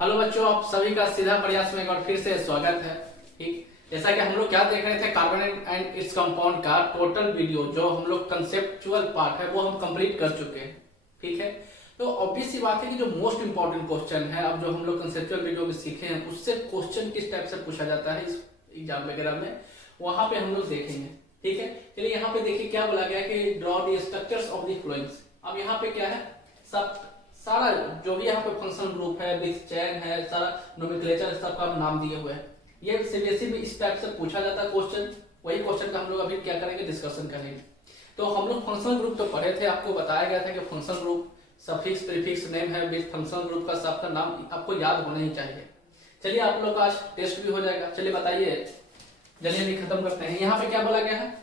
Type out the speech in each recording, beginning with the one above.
Hello बच्चों, आप सभी का सीधा प्रयास में एक बार फिर से स्वागत है। ठीक, जैसा कि हम लोग क्या देख रहे थे, कार्बन एंड इट्स कंपाउंड का टोटल वीडियो जो हम लोग कंसेप्चुअल पार्ट है वो हम कंप्लीट कर चुके हैं। ठीक है, तो ऑब्वियस सी बात है कि जो मोस्ट इंपॉर्टेंट क्वेश्चन है, अब जो हम लोग कंसेप्चुअल वीडियो में सीखे हैं उससे क्वेश्चन किस टाइप से पूछा जाता है इस एग्जाम वगैरह में, वहां पे हम लोग देखेंगे। ठीक है, चलिए यहाँ पे देखिए क्या बोला गया कि draw the structures of the followings. अब यहाँ पे क्या है, सब सारा जो भी यहाँ पे फंक्शन ग्रुप है, बिग चैन है, सारा नोमेनक्लेचर सबका नाम दिए हुए हैं। ये सीबीएसई में इस टाइप से पूछा जाता है क्वेश्चन। वही क्वेश्चन का हम लोग अभी क्या करेंगे, डिस्कशन करेंगे। तो हम लोग फंक्शन ग्रुप तो पढ़े थे, आपको बताया गया था कि function group suffix prefix name है विद फंक्शन ग्रुप का सबका नाम आपको याद होना ही चाहिए। चलिए आप लोग का आज टेस्ट भी हो जाएगा। चलिए बताइए, जल्दी खत्म करते हैं। यहाँ पे क्या बोला गया है,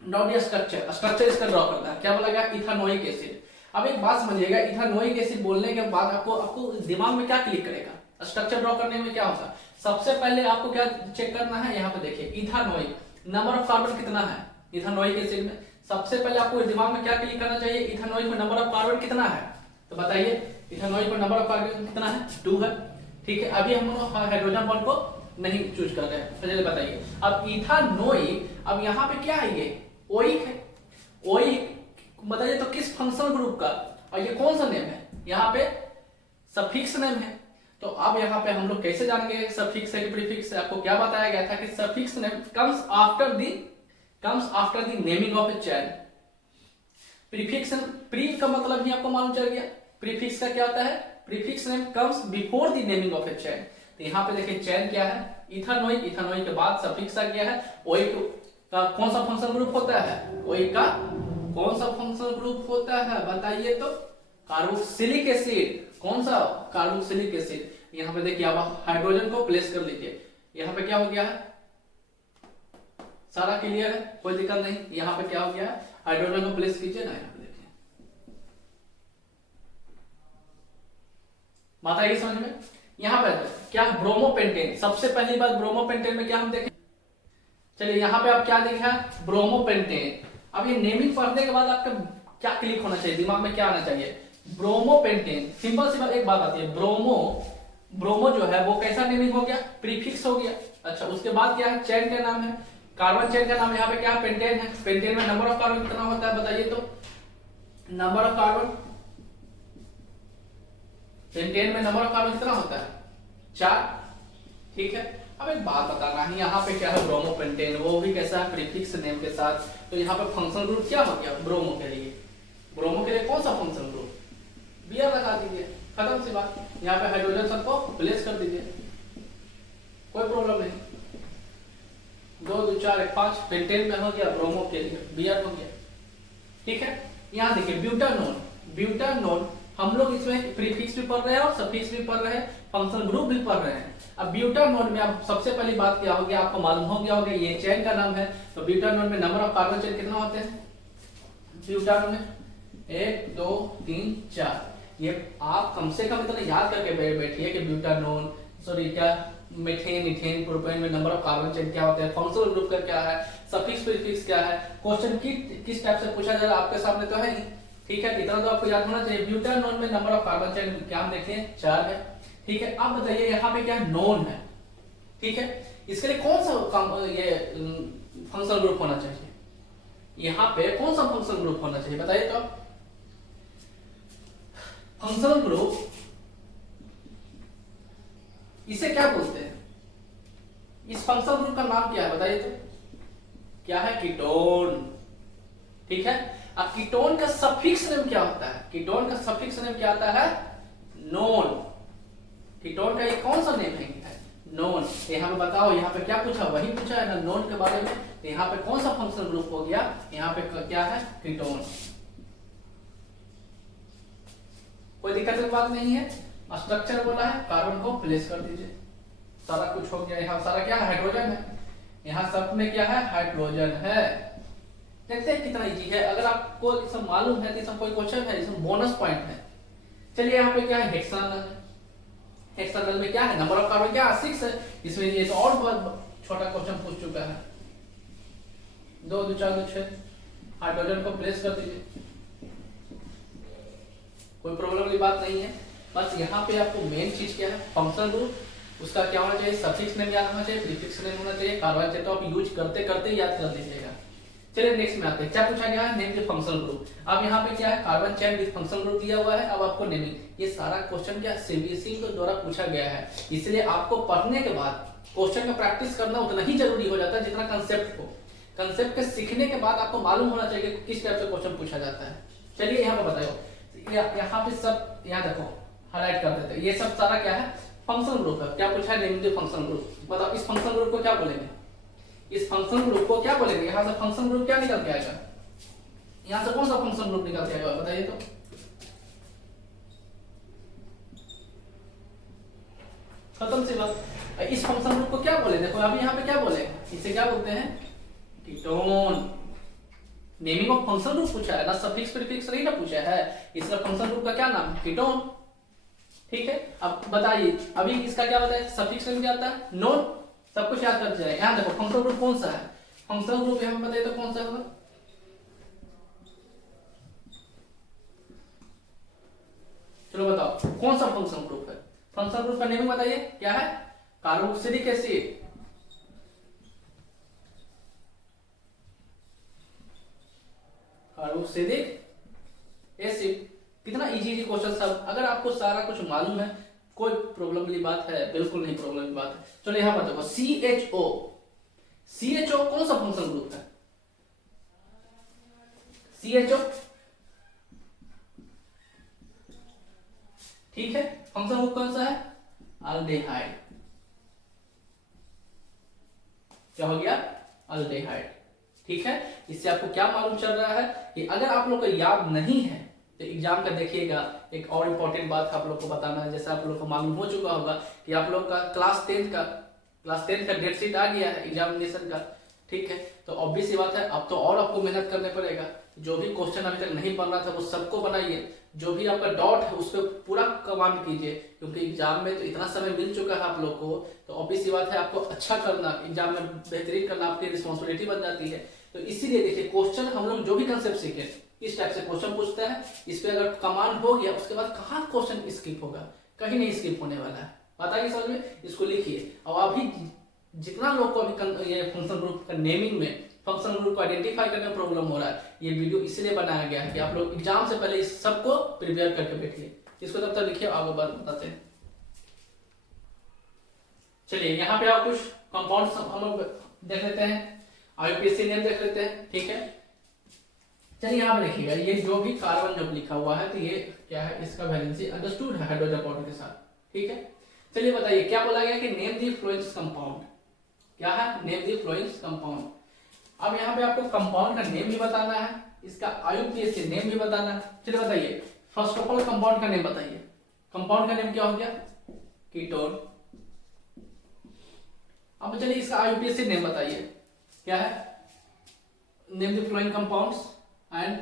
नॉट स्ट्रक्चर, स्ट्रक्चर इसका ड्रॉ करना है। क्या बोला गया, इथानोइक एसिड। अब एक बात समझिएगा, इथानोइक एसिड बोलने के बाद आपको दिमाग में क्या क्लिक करेगा, स्ट्रक्चर ड्रॉ करने में क्या होगा। सबसे पहले आपको क्या चेक करना है, यहाँ पे देखिए इथानोइक, नंबर ऑफ कार्बन कितना है इथानोइक एसिड में। सबसे पहले आपको दिमाग में क्या क्लिक करना चाहिए, इथानोइक में नंबर ऑफ कार्बन कितना है। तो बताइए इथानोइक में नंबर ऑफ कार्बन कितना है, 2 है। ठीक है, अभी हम लोग हाइड्रोजन बॉन्ड को नहीं चूज कर रहे हैं। चलिए बताइए, अब इथानोइक, अब यहाँ पे क्या है, ये ओइक है। ओइक बताइए तो किस फंक्शन ग्रुप का, और ये कौन सा नेम है, यहाँ पे सफिक्स नेम है। तो अब यहाँ पे हम लोग कैसे जानेंगे सफिक्स है कि प्रीफिक्स है। आपको क्या बताया गया था कि suffix name comes after the naming of a chain. Prefix, pre का मतलब ही आपको मालूम चल गया, प्रीफिक्स का क्या होता है, prefix name comes before the naming of a chain. तो यहाँ पे देखिए चैन क्या है, इथानोइक, इथानोइक के बाद सफिक्स आ गया है। ओइक का कौन सा फंक्शन ग्रुप होता है, ओइक का कौन सा फंक्शनल ग्रुप होता है बताइए तो, कार्बोक्सिलिक एसिड। कौन सा, कार्बोक्सिलिक एसिड। यहाँ पे देखिए आप हाइड्रोजन को प्लेस कर लीजिए, यहाँ पे क्या हो गया है, सारा क्लियर है, कोई दिक्कत नहीं। यहाँ पे क्या हो गया है, हाइड्रोजन को प्लेस कीजिए ना, यहाँ पे देखिए बात आएगी समझ में। यहाँ पे क्या, ब्रोमोपेंटेन। सबसे पहली बात ब्रोमोपेंटेन में क्या हम देखें, चलिए यहाँ पे आप क्या देखा, ब्रोमोपेंटेन। अब ये नेमिंग पढ़ने के बाद आपका क्या क्लिक होना चाहिए, दिमाग में क्या आना चाहिए, ब्रोमोपेंटेन। सिंपल सी बात, एक बात आती है, ब्रोमो जो है वो कैसा नेमिंग हो गया, प्रीफिक्स हो गया। अच्छा, उसके बाद क्या है, चैन का नाम है, कार्बन चैन का नाम यहाँ पे क्या है, पेंटेन है। पेंटेन में नंबर ऑफ कार्बन कितना होता है बताइए तो, नंबर ऑफ कार्बन, पेंटेन में नंबर ऑफ कार्बन कितना होता है, 4। ठीक है, अब एक बात बताना है, यहाँ पे क्या है, ब्रोमोपेंटेन, वो भी कैसा है, प्रीफिक्स नेम के साथ। तो यहाँ पे फंक्शन ग्रुप क्या हो गया, ब्रोमो के लिए। ब्रोमो के लिए कौन सा फंक्शन ग्रुप, बियर लगा दीजिए, खत्म सी बात। यहाँ पे हाइड्रोजन सबको प्लेस कर दीजिए, कोई प्रॉब्लम नहीं। 2 2 4 1 5 पेंटेन में हो गया, ब्रोमो के लिए बियर हो गया। ठीक है, यहाँ देखिए ब्यूटानोन। ब्यूटानोन हम लोग इसमें प्रीफिक्स भी पढ़ रहे हैं और सफिक्स भी पढ़ रहे हैं, फंक्शन ग्रुप भी पढ़ रहे हैं। अब ब्यूटानोन में अब सबसे पहली बात क्या होगी, आपको मालूम हो गया होगा, ये चैन का नाम है। तो ब्यूटानोन में नंबर ऑफ कार्बन चेन कितना होते हैं, ब्यूटानोन में 1 2 3 4। ये आप कम से कम इतना याद करके बैठिए कि ब्यूटानोन, सॉरी क्या, मीथेन, इथेन, प्रोपेन में नंबर ऑफ कार्बन चेन क्या होते हैं, फंक्शनल ग्रुप का क्या है, सफिक्स प्रीफिक्स क्या है। क्वेश्चन किस टाइप से पूछा जा रहा है आपके सामने तो है ही। ठीक है, इतना तो आपको याद होना चाहिए। ब्यूटानोन में नंबर ऑफ कार्बन चेन क्या हम देखते हैं, 4 है। ठीक है, अब बताइए यहाँ पे क्या नोन है। ठीक है, इसके लिए कौन सा ये फंक्शनल ग्रुप होना चाहिए, यहाँ पे कौन सा फंक्शनल ग्रुप होना चाहिए बताइए तो। फंक्शनल ग्रुप इसे क्या बोलते हैं, इस फंक्शनल ग्रुप का नाम क्या है बताइए तो, क्या है, कीटोन। ठीक है, अब कीटोन का सफिक्स नेम क्या होता है, कीटोन का सफिक्स नेम क्या आता है, नोन। कीटोन का ये कौन सा नेम है, नोन। यहाँ पे बताओ, यहाँ पे क्या पूछा, वही पूछा है ना नोन के बारे में। तो यहाँ पे कौन सा फंक्शनल ग्रुप हो गया, यहाँ पे क्या है, कीटोन। कोई दिक्कत की बात नहीं है। स्ट्रक्चर बोला है, कार्बन को प्लेस कर दीजिए, सारा कुछ हो गया। यहाँ सारा क्या है, हाइड्रोजन है, यहाँ सब में क्या है, हाइड्रोजन है। देखते हैं कितना इजी है। अगर आपको सब मालूम है तो सब कोई क्वेश्चन है, इसमें बोनस पॉइंट है। चलिए यहाँ पे क्या है, हेक्सागोनल है। हेक्सागोनल में क्या है, नंबर ऑफ कार्बन क्या 6 है। इसमें ये तो और बहुत छोटा क्वेश्चन पूछ चुका है। 2 2 4 2 6 हाइड्रोजन को प्लेस कर दीजिए, कोई प्रॉब्लम वाली बात नहीं है। बस यहाँ पे आपको मेन चीज क्या है, फंक्शनल ग्रुप, उसका क्या होना चाहिए, सफिक्स नेम याद होना चाहिए, प्रीफिक्स नेम होना चाहिए, कार्बन चेन तो आप यूज करते करते याद कर लीजिएगा। चलिए नेक्स्ट में आते हैं, क्या पूछा गया है, नेम द फंक्शनल ग्रुप। अब यहाँ पे क्या है, carbon chain with functional group दिया हुआ है। अब आपको नेमिंग, ये सारा क्वेश्चन क्या सीबीएसई के द्वारा पूछा गया है, इसलिए आपको पढ़ने के बाद क्वेश्चन का प्रैक्टिस करना उतना ही जरूरी हो जाता है जितना कंसेप्ट को। कंसेप्ट के सीखने के बाद आपको मालूम होना चाहिए कि किस टाइप से क्वेश्चन पूछा जाता है। चलिए यहाँ पे बताओ, यहाँ पे सब यहाँ देखो हाईलाइट कर देते हैं, ये सब सारा क्या है, फंक्शनल ग्रुप है। क्या पूछा है, नेम द फंक्शनल ग्रुप। बताओ इस फंक्शनल ग्रुप को क्या बोलेंगे, इस फंक्शनल ग्रुप को क्या बोलेंगे, यहाँ से फंक्शनल ग्रुप क्या निकल के आएगा, यहाँ से कौन सा फंक्शनल ग्रुप निकल के आएगा बताइए तो। खत्म सी बात। इस फंक्शनल ग्रुप को क्या बोले, देखो अभी यहाँ पे क्या बोले, इसे क्या बोलते हैं, ketone. Naming of functional group पूछा है ना, सफिक्स प्रीफिक्स नहीं ना पूछा है, इसका फंक्शनल ग्रुप का क्या नाम, कीटोन। ठीक है, अब बताइए अभी इसका क्या बताया, सफिक्स नेम क्या आता है, नोन। सब कुछ याद कर जाए। यहाँ देखो फंक्शनल ग्रुप कौन सा है, फंक्शनल ग्रुप यहाँ बताइए तो कौन सा होगा, चलो बताओ कौन सा फंक्शनल ग्रुप है। फंक्शनल ग्रुप का नेम बताइए क्या है, कार्बोक्सिलिक एसिड। Carboxylic acid. कितना इजी क्वेश्चन सब, अगर आपको सारा कुछ मालूम है, कोई प्रॉब्लम वाली बात है, बिल्कुल नहीं प्रॉब्लम वाली बात है। चलो यहां पर देखो CHO, CHO कौन सा फंक्शनल ग्रुप है, CHO। ठीक है, फंक्शनल ग्रुप कौन सा है, अल्डेहाइड। क्या हो गया, अल्डेहाइड। ठीक है, इससे आपको क्या मालूम चल रहा है कि अगर आप लोग को याद नहीं है तो एग्जाम का देखिएगा। एक और इम्पोर्टेंट बात आप लोग को बताना है, जैसे आप लोग को मालूम हो चुका होगा कि आप लोग का क्लास 10 का डेट शीट आ गया है एग्जामिनेशन का। ठीक है, तो ऑब्वियस सी बात है अब तो और आपको मेहनत करने पड़ेगा। जो भी क्वेश्चन अभी तक नहीं बनना था वो सबको बनाइए, जो भी आपका डाउट है उस पर पूरा कमांड कीजिए, क्योंकि एग्जाम में तो इतना समय मिल चुका है आप लोग को, तो ऑब्वियस सी बात है आपको अच्छा करना, एग्जाम में बेहतरीन करना आपकी रिस्पॉन्सिबिलिटी बन जाती है। तो इसीलिए देखिए क्वेश्चन हम लोग जो भी कंसेप्ट सीखे इस टाइप से क्वेश्चन पूछता है, इस पे अगर कमांड हो गया उसके बाद कहाँ क्वेश्चन स्किप होगा, कहीं नहीं स्किप होने वाला है। बताइए समझ में, इसको लिखिए। और अभी जितना लोग को अभी ये फंक्शन ग्रुप का नेमिंग में, फंक्शन ग्रुप को आइडेंटिफाई करने में प्रॉब्लम हो रहा है, ये वीडियो इसलिए बनाया गया है कि आप लोग एग्जाम से पहले इस सबको प्रिपेयर करके बैठिए। इसको तब तक लिखिए, आगे बात बताते हैं। चलिए यहाँ पे आप कुछ कंपाउंड्स हम देख लेते हैं, IUPAC नेम देख लेते हैं। ठीक है, चलिए यहाँ पे देखिएगा, ये जो भी कार्बन जब लिखा हुआ है तो ये क्या है, इसका वैलेंसी अंडरस्टूड है हाइड्रोजन बॉन्ड के साथ। ठीक है, चलिए बताइए क्या बोला गया कि नेम द फ्लोरेंस कंपाउंड। क्या है, नेम द फ्लोरेंस कंपाउंड। अब यहाँ पे आपको कंपाउंड का नेम भी बताना है, इसका IUPAC नेम भी बताना है। चलिए बताइए, फर्स्ट ऑफ ऑल कंपाउंड का नेम बताइए। कंपाउंड का नेम क्या हो गया, कीटोन। अब चलिए इसका IUPAC नेम बताइए, क्या है, name the flowing compounds and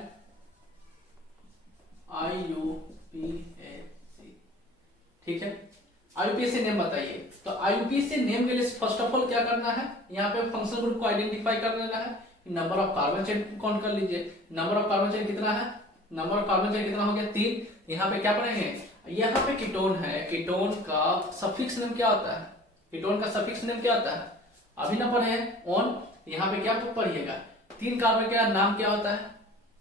IUPAC। ठीक है, IUPAC नेम बताइए। तो IUPAC नेम के लिए फर्स्ट ऑफ ऑल क्या करना है, यहाँ पे फंक्शनल ग्रुप को आइडेंटिफाई कर लेना है। Number of carbon chain count कर लीजिए, नंबर ऑफ कार्बन चेन कितना है, नंबर ऑफ कार्बन चेन कितना हो गया, 3। यहाँ पे क्या पढ़ेंगे, यहाँ पे कीटोन है, कीटोन का सफिक्स नेम क्या होता है, कीटोन का सफिक्स नेम क्या होता है, अभी ना पढ़े हैं ऑन। यहाँ पे क्या पढ़िएगा, 3 कार्बन का नाम क्या होता है,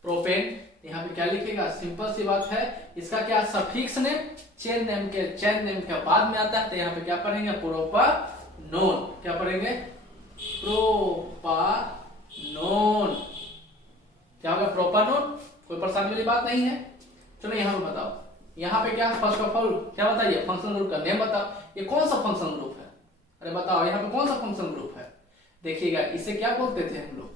प्रोपेन। यहाँ पे क्या लिखेगा, सिंपल सी बात है, इसका क्या सफिक्स नेम चेन नेम के बाद में आता है, तो यहाँ पे क्या पढ़ेंगे, प्रोपानोन। क्या पढ़ेंगे, प्रोपानोन। क्या होगा, प्रोपानोन। कोई परेशानी वाली बात नहीं है। चलो यहाँ पे बताओ, यहाँ पे क्या फर्स्ट ऑफ ऑल क्या बताइए, फंक्शनल ग्रुप का नेम बताओ। ये कौन सा फंक्शनल ग्रुप है, अरे बताओ यहाँ पे कौन सा फंक्शनल ग्रुप है। देखिएगा इसे क्या बोलते थे हम लोग,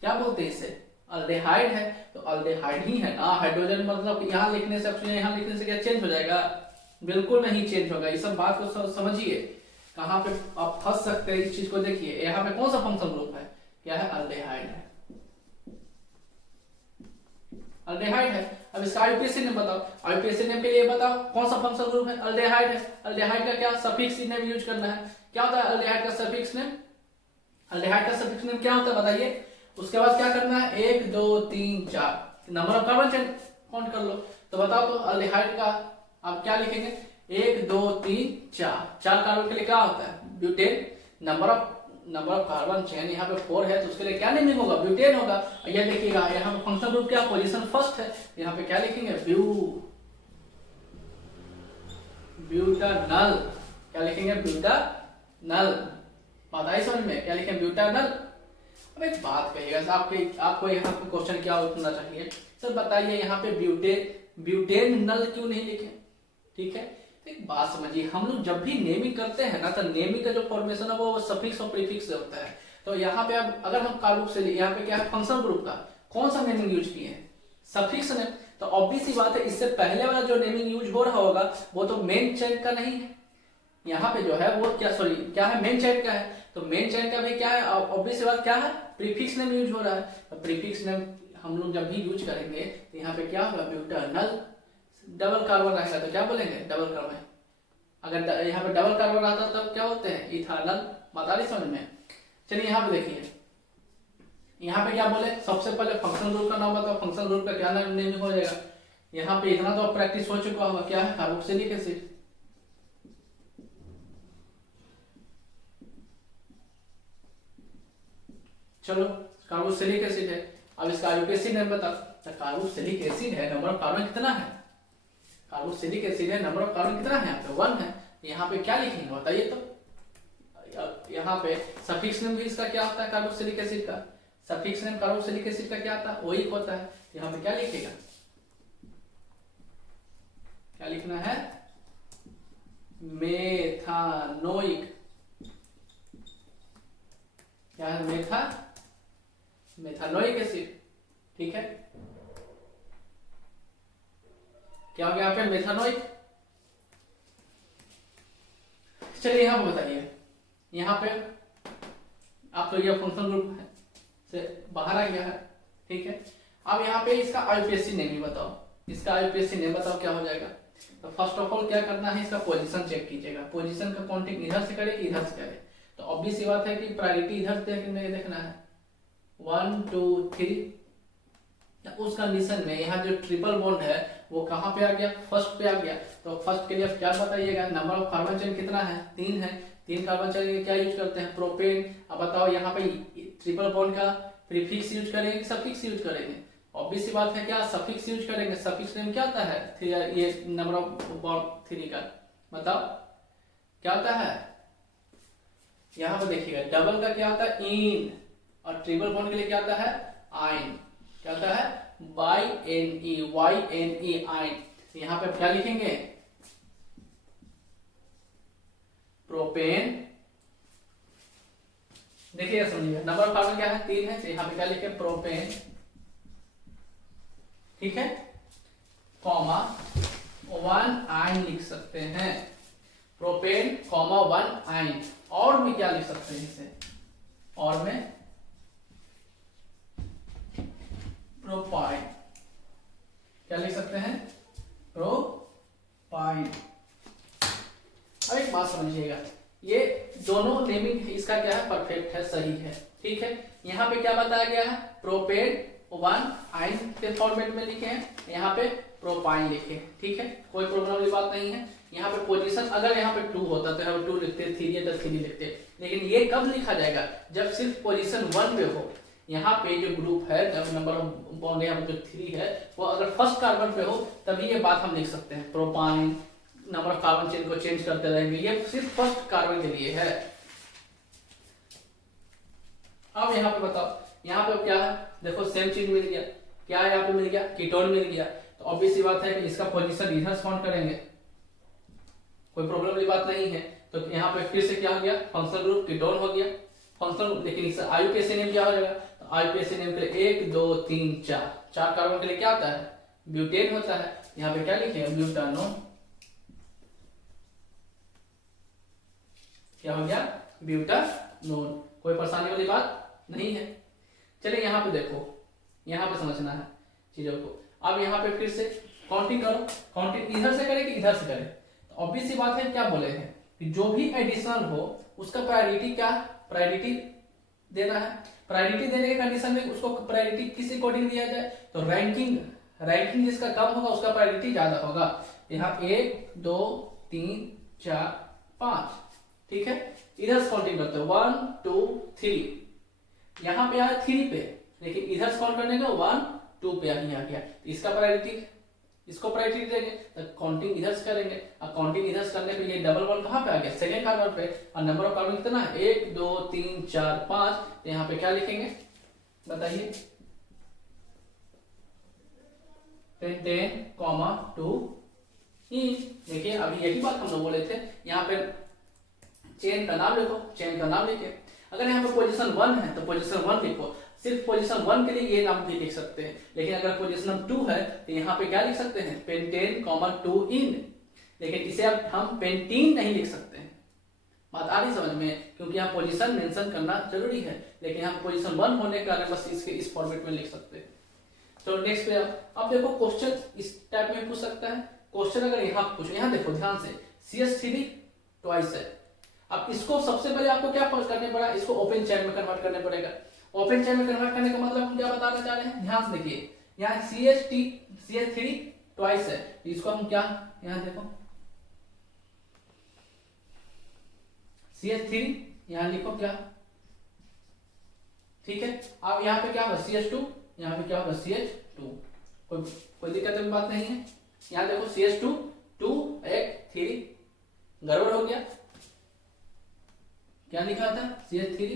क्या बोलते हैं इसे, अल्डेहाइड है। तो अल्डेहाइड ही है ना, हाइड्रोजन मतलब यहाँ लिखने से यहाँ लिखने से क्या चेंज हो जाएगा, बिल्कुल नहीं चेंज होगा। इस सब बात को समझिए, कहाँ पे आप फंस सकते हैं इस चीज को। देखिए यहाँ पे कौन सा फंक्शनल ग्रुप है, क्या है, अल्डेहाइड है, अल्डेहाइड है। अब इसका IUPAC नेम बताओ, IUPAC नेम के लिए बताओ कौन सा फंक्शनल ग्रुप है, अल्डेहाइड है। अल्डेहाइड का क्या सफिक्स नेम यूज करना है, क्या होता है अल्डेहाइड का सफिक्स नेम, अल्डेहाइड का सफिक्स नेम क्या होता है बताइए। उसके बाद क्या करना है, 1 2 3 4 number of carbon chain count कर लो। तो बताओ तो अल्डेहाइड का अब क्या लिखेंगे, 1 2 3 4, 4 कार्बन के लिए क्या होता है butane. Number of carbon chain यहाँ पे 4 है तो उसके लिए क्या नेमिंग होगा, ब्यूटेन होगा। ये देखिएगा यहाँ पे फंक्शनल ग्रुप क्या, पोजीशन फर्स्ट है, यहाँ पे क्या लिखेंगे ब्यूटानल, क्या लिखेंगे ब्यूटानल। बात आई समझ में, क्या लिखेंगे ब्यूटानल। अब एक बात कहिएगा, आपको यहाँ पे क्वेश्चन क्या उठना चाहिए, सर बताइए यहाँ पे ब्यूटेन नल क्यों नहीं लिखे। ठीक है, तो एक बात समझिए, हम लोग जब भी नेमिंग करते हैं ना तो नेमिंग का जो फॉर्मेशन है वो सफिक्स और प्रीफिक्स से होता है। तो यहाँ पे अब अगर हम कार्बुक से यहाँ पे क्या है फंक्शनल ग्रुप का कौन सा नेमिंग यूज किए हैं, सफिक्स ने। तो ऑब्वियस सी बात है इससे पहले वाला जो नेमिंग यूज हो रहा होगा वो तो मेन चेन का नहीं है। यहाँ पे जो है वो क्या है मेन चेन का है, तो मेन चेन का भी क्या है ऑब्वियस सी बात क्या है प्रीफिक्स नेम यूज हो रहा है। तो प्रीफिक्स नेम हम लोग जब भी यूज करेंगे तो यहाँ पे क्या होगा ब्यूटानल, डबल कार्बन रहेगा तो क्या बोलेंगे डबल कार्बन। अगर यहाँ पे डबल कार्बन रहता तब क्या बोलते हैं इथानल। बता रही समझ में। चलिए यहाँ पे देखिए, यहाँ पे क्या बोले, सबसे पहले फंक्शनल ग्रुप का नाम बताओ, फंक्शनल ग्रुप का क्या नेम हो जाएगा। यहाँ पे इतना तो प्रैक्टिस हो चुका होगा, क्या है कार्बोक्सिलिक एसिड। चलो कार्बोक्सिलिक एसिड है, अब इसका आईयूपीएसी नेम बताओ। कार्बोक्सिलिक एसिड है, नंबर ऑफ कार्बन कितना है, कार्बोक्सिलिक एसिड है, नंबर ऑफ कार्बन कितना है यहाँ पे 1 है। यहाँ पे क्या लिखेंगे बताइए तो, यहाँ पे सफिक्स नेम भी इसका क्या होता है कार्बोक्सिलिक एसिड का, सफिक्स नेम कार्बोक्सिलिक एसिड का क्या होता है वही होता है। यहाँ पे क्या लिखेगा, क्या लिखना है मेथानोइक, क्या है मेथानोइक एसिड। ठीक है, क्या हो गया यहाँ पे मेथानोइक। चलिए यहाँ पे बताइए, यहाँ पे आप तो ये फंक्शनल ग्रुप है से बाहर आ गया है। ठीक है, अब यहाँ पे इसका आईयूपीएसी नेम भी बताओ, इसका आईयूपीएसी नेम बताओ क्या हो जाएगा। तो फर्स्ट ऑफ ऑल क्या करना है, इसका पोजीशन चेक कीजिएगा, पोजीशन का काउंटिंग इधर से करे कि इधर से करे। तो ऑब्वियस सी बात है कि प्रायोरिटी इधर देखना है 1 2 3। उस कंडीशन में यहाँ जो ट्रिपल बॉन्ड है वो कहाँ पे आ गया, फर्स्ट पे आ गया। तो फर्स्ट के लिए क्या बताइएगा, नंबर ऑफ कार्बन चेन कितना है 3 है, 3 कार्बन चेन क्या यूज करते हैं प्रोपेन। अब बताओ यहाँ पे ट्रिपल बॉन्ड का प्रीफिक्स यूज करेंगे कि सफिक्स यूज करेंगे, ऑब्वियस सी बात है क्या सफिक्स यूज करेंगे। सफिक्स नेम क्या आता है ये नंबर ऑफ बॉन्ड 3 का, बताओ क्या आता है। यहाँ पे देखिएगा डबल का क्या आता है इन, और ट्रिपल बॉन्ड के लिए क्या आता है आइन, क्या आता है YNE आइन। यहाँ पे क्या लिखेंगे प्रोपेन। देखिएगा समझिएगा, नंबर ऑफ कार्बन क्या है 3 है, तो यहाँ पे क्या लिखे प्रोपेन। ठीक है, कॉमा 1 आइन लिख सकते हैं, प्रोपेन कॉमा 1 आइन। और भी क्या लिख सकते हैं इसे, और में प्रोपाइन, क्या लिख सकते हैं प्रोपाइन। अब एक बात समझिएगा, ये दोनों नेमिंग इसका क्या है परफेक्ट है, सही है। ठीक है, यहाँ पे क्या बताया गया है प्रोपेन 1 आइन के फॉर्मेट में लिखे हैं, यहाँ पे प्रोपाइन लिखे। ठीक है, कोई प्रॉब्लम वाली बात नहीं है। यहाँ पे पोजीशन अगर यहाँ पे 2 होता तो यहाँ पे 2 लिखते, 3 है तो 3 लिखते, लेकिन ये कब लिखा जाएगा जब सिर्फ पोजीशन 1 पे हो। यहाँ पे जो ग्रुप है नंबर ऑफ बॉन्ड यहाँ पे जो 3 है वो अगर फर्स्ट कार्बन पे हो तभी ये बात हम लिख सकते हैं propyne. Number of carbon chain को चेंज करते रहेंगे, ये सिर्फ फर्स्ट कार्बन के लिए है। अब यहाँ पे बताओ, यहाँ पे क्या है देखो सेम चीज मिल गया, क्या यहाँ पे मिल गया कीटोन मिल गया। तो ऑब्वियस सी बात है कि इसका पोजीशन इधर काउंट करेंगे, कोई प्रॉब्लम वाली बात नहीं है। तो यहाँ पे फिर से क्या हो गया फंक्शनल ग्रुप कीटोन हो गया फंक्शनल, लेकिन इसका आईयूपीएसी नेम क्या हो जाएगा, तो आईयूपीएसी नेम के लिए 1 2 3 4, 4 कार्बन के लिए क्या होता है ब्यूटेन होता है। यहाँ पे क्या लिखे ब्यूटानोन, क्या हो गया ब्यूटानोन, कोई परेशानी वाली बात नहीं है। चलिए यहाँ पे देखो, यहाँ पे समझना है चीजों को। अब यहाँ पे फिर से काउंटिंग करो, काउंटिंग इधर से करे कि इधर से करे। तो ऑब्वियस सी बात है क्या बोले हैं कि जो भी एडिशनल हो उसका प्रायोरिटी क्या प्रायोरिटी देना है। प्रायोरिटी देने के कंडीशन में उसको प्रायोरिटी किस अकॉर्डिंग दिया जाए, तो रैंकिंग जिसका कम होगा उसका प्रायोरिटी ज्यादा होगा। यहाँ 1 2 3 4 5, ठीक है। इधर से काउंटिंग करते हैं 1 2 3, यहाँ पे आया 3 पे, लेकिन इधर से काउंट करने का 1 2 पे आ गया। इसका प्रायोरिटी, इसको प्रायोरिटी देंगे तो काउंटिंग इधर से करेंगे। अब काउंटिंग इधर से करने पे ये डबल वन कहाँ पे आ गया, सेकंड कार्बन पे, और नंबर ऑफ कार्बन कितना है 1 2 3 4 5, तो यहाँ पे क्या लिखेंगे बताइए 10,2 इन। देखिए अभी यही बात हम लोग बोले थे, यहाँ पे चेन का नाम लिखो, चेन का नाम लिखे। अगर यहाँ पे पोजीशन 1 है तो पोजीशन 1 लिखो, सिर्फ पोजीशन 1 के लिए ये नाम भी लिख सकते हैं। लेकिन अगर पोजीशन 2 है तो यहाँ पे क्या लिख सकते हैं पेंटेन, 2 इन। लेकिन इसे अब हम पेंटीन नहीं लिख सकते हैं। बात आ रही समझ में, क्योंकि यहाँ पोजीशन मेंशन करना जरूरी है, लेकिन यहाँ पोजीशन 1 होने के कारण बस इसके इस फॉर्मेट में लिख सकते हैं। तो नेक्स्ट पे अब देखो क्वेश्चन इस टाइप में पूछ सकता है। क्वेश्चन अगर यहाँ पूछो, यहाँ देखो ध्यान से, CH3 ट्वाइस है। अब इसको सबसे पहले आपको क्या करने पड़ा, इसको ओपन चेन में कन्वर्ट करने पड़ेगा। ओपन चेन में कन्वर्ट करने का मतलब हम क्या बताना चाह रहे हैं, ध्यान से देखिए, यहाँ CH3 ट्वाइस है, इसको हम क्या, यहाँ देखो CH3 यहाँ लिखो क्या, ठीक है। अब यहाँ पे क्या होगा CH2, यहाँ पे क्या होगा CH2, कोई दिक्कत की बात नहीं है। यहाँ देखो CH2 2 1 3, गड़बड़ हो गया, क्या लिखा था CH3,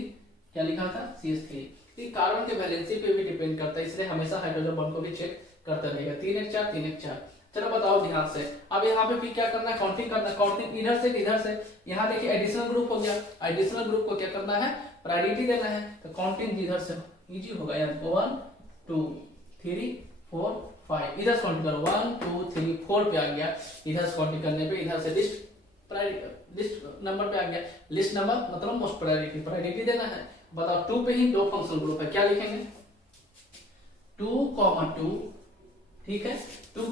क्या लिखा था CH3। कार्बन के वैलेंसी पे भी डिपेंड करता है, इसलिए हमेशा हाइड्रोजन बॉन्ड को भी चेक करते रहेगा। 3 1 4 3 1 4। चलो बताओ ध्यान से, अब यहाँ पे भी क्या करना है, काउंटिंग करना है। काउंटिंग इधर से इधर से, यहाँ देखिए एडिशनल ग्रुप हो गया, एडिशनल ग्रुप को क्या करना है, प्रायोरिटी देना है। तो काउंटिंग इधर से इजी होगा, यहाँ 1 2 3 4 5, इधर से काउंट करो 1 2 3 4 पे आ गया। इधर से काउंटिंग करने पे इधर से लिस्ट नंबर पे आ गया। लिस्ट नंबर मतलब मोस्ट प्रायोरिटी देना है। बताओ 2 पे ही 2 फंक्शनल ग्रुप है, क्या लिखेंगे 2, 2, ठीक है। 2, 2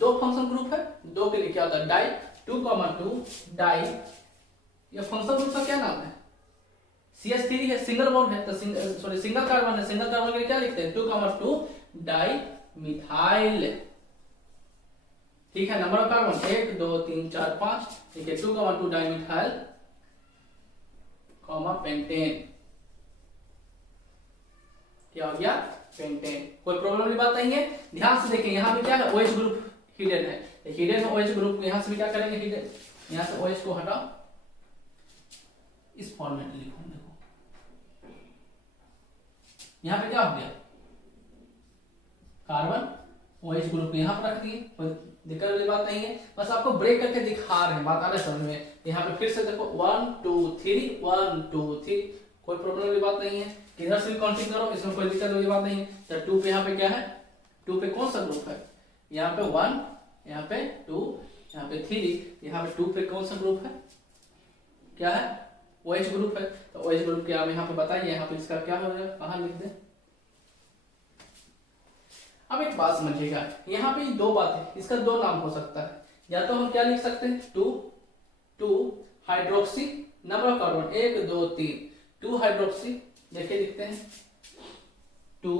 2 फंक्शनल ग्रुप है, 2 के लिए क्या होता है डाई, 2, 2 डाई। ये फंक्शनल ग्रुप का क्या नाम है, CH3 है, सिंगल बॉन्ड है, तो सिंगल कार्बन है, सिंगल कार्बन के लिए क्या लिखते हैं 2, 2 डाई मिथाइल, ठीक है। नंबर ऑफ कार्बन 1 2 3 4 5, ठीक है। 2, 2 डाई मिथाइल पेंटेन, क्या हो गया पेंटेन। कोई प्रॉब्लम वाली बात नहीं है। ध्यान से देखें, यहाँ पे क्या है OH ग्रुप हिडन है, हिडन OH ग्रुप, यहाँ से भी क्या करेंगे हिडन, यहाँ से OH को हटाओ, इस फॉर्मेट में लिखो, देखो यहाँ पे क्या हो गया कार्बन OH ग्रुप को यहाँ पर रख दिए, कोई दिक्कत वाली बात नहीं है। बस आपको ब्रेक करके दिखा रहे हैं, बात आ रहा है समझ में। यहाँ पे फिर से देखो 1 2 3 1 2 3, कोई प्रॉब्लम वाली बात नहीं है। किधर से भी काउंटिंग करो, इसमें कोई दिक्कत वाली बात नहीं है। तो 2 पे यहाँ पे क्या है, 2 पे कौन सा ग्रुप है, यहाँ पे 1, यहाँ पे 2, यहाँ पे 3, यहाँ पे 2 पे कौन सा ग्रुप है, क्या है OH ग्रुप है। तो OH ग्रुप के आप यहाँ पे बताइए, यहाँ पे इसका क्या हो जाएगा, कहाँ लिख दे। अब एक बात समझिएगा, यहाँ पे 2 बातें, इसका 2 नाम हो सकता है। या तो हम क्या लिख सकते हैं 2 hydroxy, number of carbon 1 2 3, 2 hydroxy, देखिए लिखते हैं 2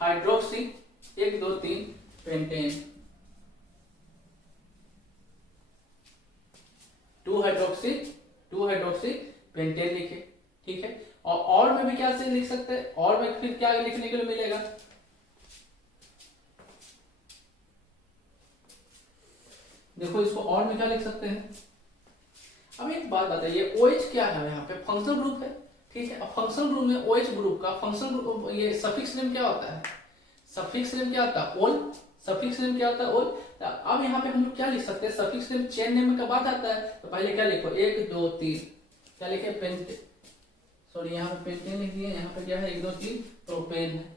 हाइड्रोक्सी 1 2 3 पेंटेन, 2 हाइड्रोक्सी पेंटेन लिखे, ठीक है। और में भी क्या से लिख सकते हैं, और में फिर क्या लिखने के लिए मिलेगा, देखो इसको और में क्या लिख सकते हैं। अब एक बात बताइए, OH क्या है, यहाँ पे फंक्शनल ग्रुप है, ठीक है। अब फंक्शनल ग्रुप में OH ग्रुप का फंक्शनल ग्रुप, ये सफिक्स नेम क्या होता है, सफिक्स नेम क्या होता है ओल, सफिक्स नेम क्या होता है ओल। अब यहाँ पे हम लोग क्या लिख सकते हैं, सफिक्स नेम चेन नेम का बात आता है, तो पहले क्या लिखो 1 2 3, क्या लिखे पेंटेन, सॉरी यहाँ पे पेंटेन लिख दिए, यहाँ पे क्या है 1 2 3 प्रोपेन है,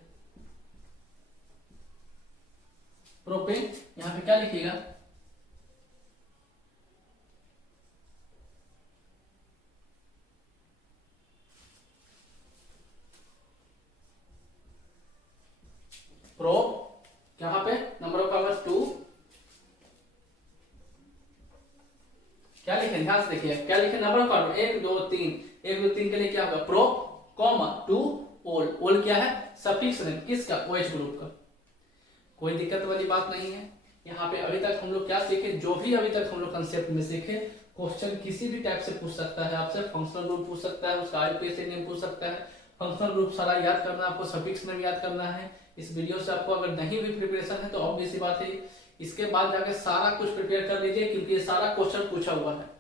प्रोपेन। यहाँ पे क्या लिखिएगा प्रो, यहाँ पे नंबर ऑफ कार्बन 2, क्या लिखे ध्यान से देखिए, क्या लिखे नंबर ऑफ कार्बन 1 2 3, 1 2 3 के लिए क्या होगा प्रो, 2 ओल। ओल क्या है? सफिक्स नेम किसका? OH ग्रुप का। कोई दिक्कत वाली बात नहीं है। यहाँ पे अभी तक हम लोग क्या सीखे, जो भी अभी तक हम लोग कंसेप्ट में सीखे, क्वेश्चन किसी भी टाइप से पूछ सकता है आपसे। फंक्शनल ग्रुप पूछ सकता है, उसका आईपीएससी नेम पूछ सकता है। फंक्शनल ग्रुप सारा याद करना, आपको सफिक्स नेम याद करना है। इस वीडियो से आपको अगर नहीं भी प्रिपरेशन है तो ऑब्वियस सी बात है, इसके बाद जाके सारा कुछ प्रिपेयर कर लीजिए, क्योंकि ये सारा क्वेश्चन पूछा हुआ है।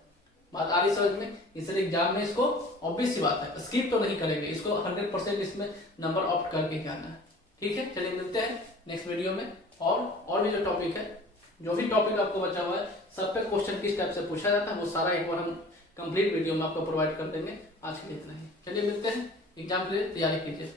बात आ रही समझ में? इसलिए एग्जाम में इसको ऑब्वियस सी बात है स्किप तो नहीं करेंगे, इसको 100% इसमें नंबर ऑप्ट करके ही आना है। ठीक है, चलिए मिलते हैं नेक्स्ट वीडियो में। और भी जो टॉपिक है, जो भी टॉपिक आपको बचा हुआ है, सब पे क्वेश्चन किस टाइप से पूछा जाता है वो सारा एक बार हम कंप्लीट वीडियो में आपको प्रोवाइड कर देंगे। आज के लिए इतना ही, चलिए मिलते हैं। एग्जाम के लिए तैयारी कीजिए।